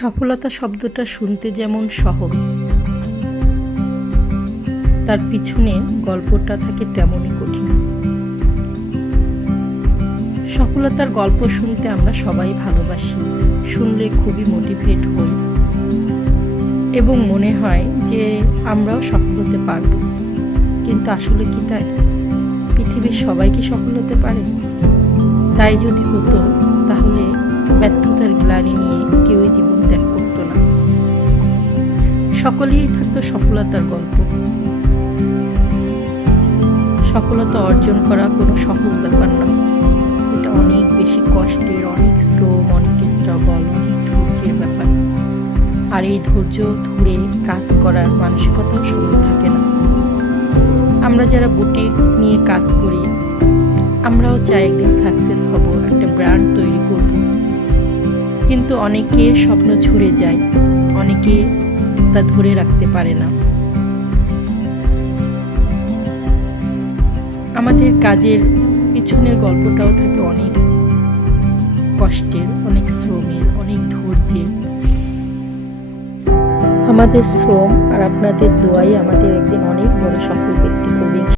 সফলতা শব্দটা শুনতে যেমন সহজ, তার পিছনে গল্পটা থাকে তেমনই কঠিন। সফলতার গল্প শুনতে আমরা সবাই ভালোবাসি, শুনলে খুবই মোটিভেট হই এবং মনে হয় যে আমরাও সফল হতে পারব। কিন্তু আসলে কি তাই? পৃথিবীর সবাই কি সফল হতে পারে? তাই যদি হতো তাহলে ব্যর্থতার গ্লানি নিয়ে কেউই জীবন ত্যাগ করতো না, সকলেই থাকতো সফলতার গল্প। সফলতা অর্জন করা কোনো সহজ ব্যাপার না, এটা অনেক বেশি কষ্টের, অনেক শ্রম, অনেক স্ট্রাগল, অনেক ধৈর্যের ব্যাপার। আর এই ধৈর্য ধরে কাজ করার মানসিকতাও সবার থাকে না। আমরা যারা বুটিক নিয়ে কাজ করি, আমরাও চাই একদিন সাকসেস হব, একটা ব্র্যান্ড তৈরি করব। কিন্তু অনেকের স্বপ্ন ঝরে যায়, অনেকে তা ধরে রাখতে পারে না। আমাদের কাজের পিছনের গল্পটাও থাকে অনেক কষ্টের, অনেক শ্রমের, অনেক ধৈর্যের। আমাদের শ্রম আর আপনাদের দোয়াই আমাদের একদিন অনেক বড় সফল ব্যক্তি করবে।